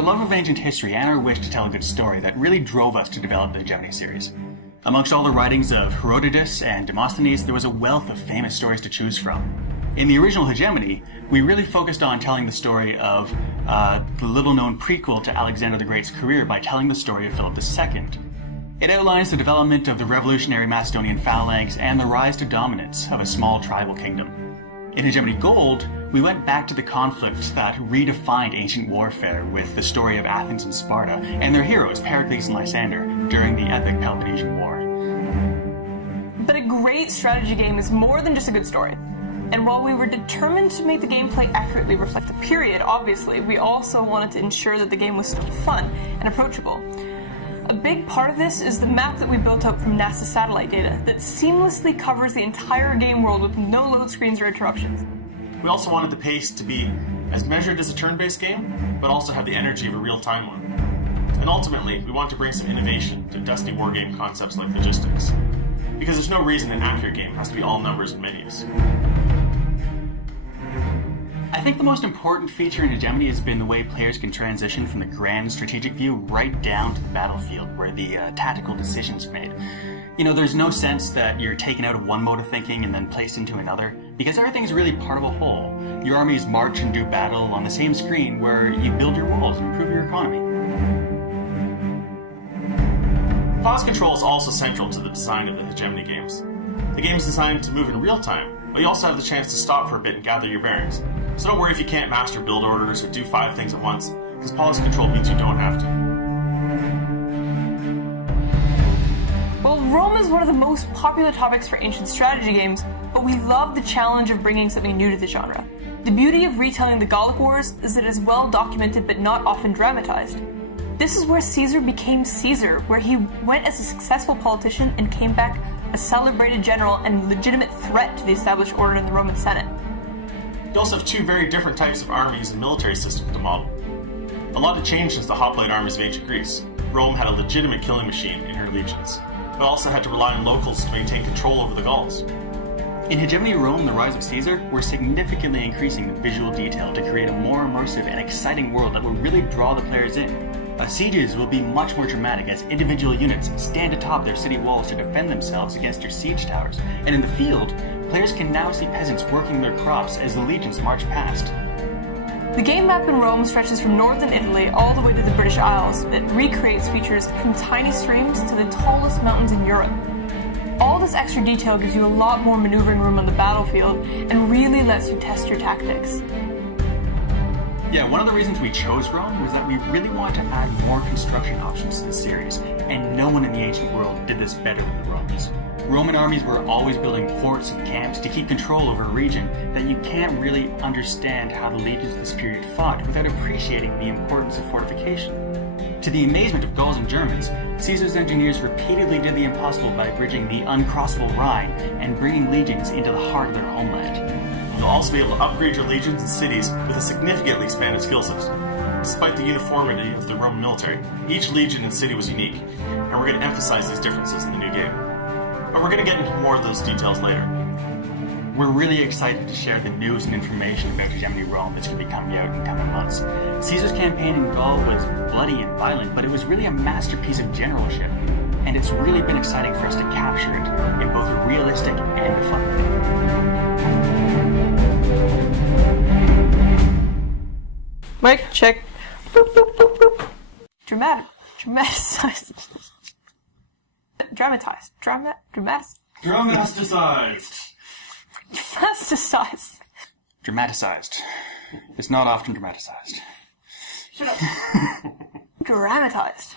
our love of ancient history and our wish to tell a good story that really drove us to develop the Hegemony series. Amongst all the writings of Herodotus and Demosthenes, there was a wealth of famous stories to choose from. In the original Hegemony, we really focused on telling the story of the little-known prequel to Alexander the Great's career by telling the story of Philip II. It outlines the development of the revolutionary Macedonian phalanx and the rise to dominance of a small tribal kingdom. In Hegemony Gold, we went back to the conflict that redefined ancient warfare with the story of Athens and Sparta and their heroes, Pericles and Lysander, during the epic Peloponnesian War. But a great strategy game is more than just a good story. And while we were determined to make the gameplay accurately reflect the period, obviously, we also wanted to ensure that the game was still fun and approachable. A big part of this is the map that we built up from NASA satellite data that seamlessly covers the entire game world with no load screens or interruptions. We also wanted the pace to be as measured as a turn-based game, but also have the energy of a real-time one. And ultimately, we want to bring some innovation to dusty wargame concepts like logistics, because there's no reason an accurate game has to be all numbers and menus. I think the most important feature in Hegemony has been the way players can transition from the grand strategic view right down to the battlefield where the tactical decisions are made. You know, there's no sense that you're taken out of one mode of thinking and then placed into another, because everything's really part of a whole. Your armies march and do battle on the same screen where you build your walls and improve your economy. Pause control is also central to the design of the Hegemony games. The game is designed to move in real time, but you also have the chance to stop for a bit and gather your bearings. So don't worry if you can't master build orders or do 5 things at once, because pause control means you don't have to. Well, Rome is one of the most popular topics for ancient strategy games, but we love the challenge of bringing something new to the genre. The beauty of retelling the Gallic Wars is that it is well documented but not often dramatized. This is where Caesar became Caesar, where he went as a successful politician and came back a celebrated general and legitimate threat to the established order in the Roman Senate. You also have 2 very different types of armies and military systems to model. A lot had changed since the hoplite armies of ancient Greece. Rome had a legitimate killing machine in her legions, but also had to rely on locals to maintain control over the Gauls. In Hegemony Rome, the rise of Caesar, we're significantly increasing the visual detail to create a more immersive and exciting world that will really draw the players in. Sieges will be much more dramatic as individual units stand atop their city walls to defend themselves against your siege towers, and in the field, players can now see peasants working their crops as the legions march past. The game map in Rome stretches from northern Italy all the way to the British Isles. It recreates features from tiny streams to the tallest mountains in Europe. All this extra detail gives you a lot more maneuvering room on the battlefield and really lets you test your tactics. Yeah, one of the reasons we chose Rome was that we really wanted to add more construction options to the series, and no one in the ancient world did this better than the Romans. Roman armies were always building forts and camps to keep control over a region that you can't really understand how the legions of this period fought without appreciating the importance of fortification. To the amazement of Gauls and Germans, Caesar's engineers repeatedly did the impossible by bridging the uncrossable Rhine and bringing legions into the heart of their homeland. You'll also be able to upgrade your legions and cities with a significantly expanded skill system. Despite the uniformity of the Roman military, each legion and city was unique, and we're going to emphasize these differences in the new game. But we're going to get into more of those details later. We're really excited to share the news and information about Hegemony Rome that's going to be coming out in coming months. Caesar's campaign in Gaul was bloody and violent, but it was really a masterpiece of generalship, and it's really been exciting for us to capture it in both a realistic and a fun way. Mic check. Boop, boop, boop, boop. Dramatized. Dramaticized. It's not often dramatized. Shut up. Dramatized.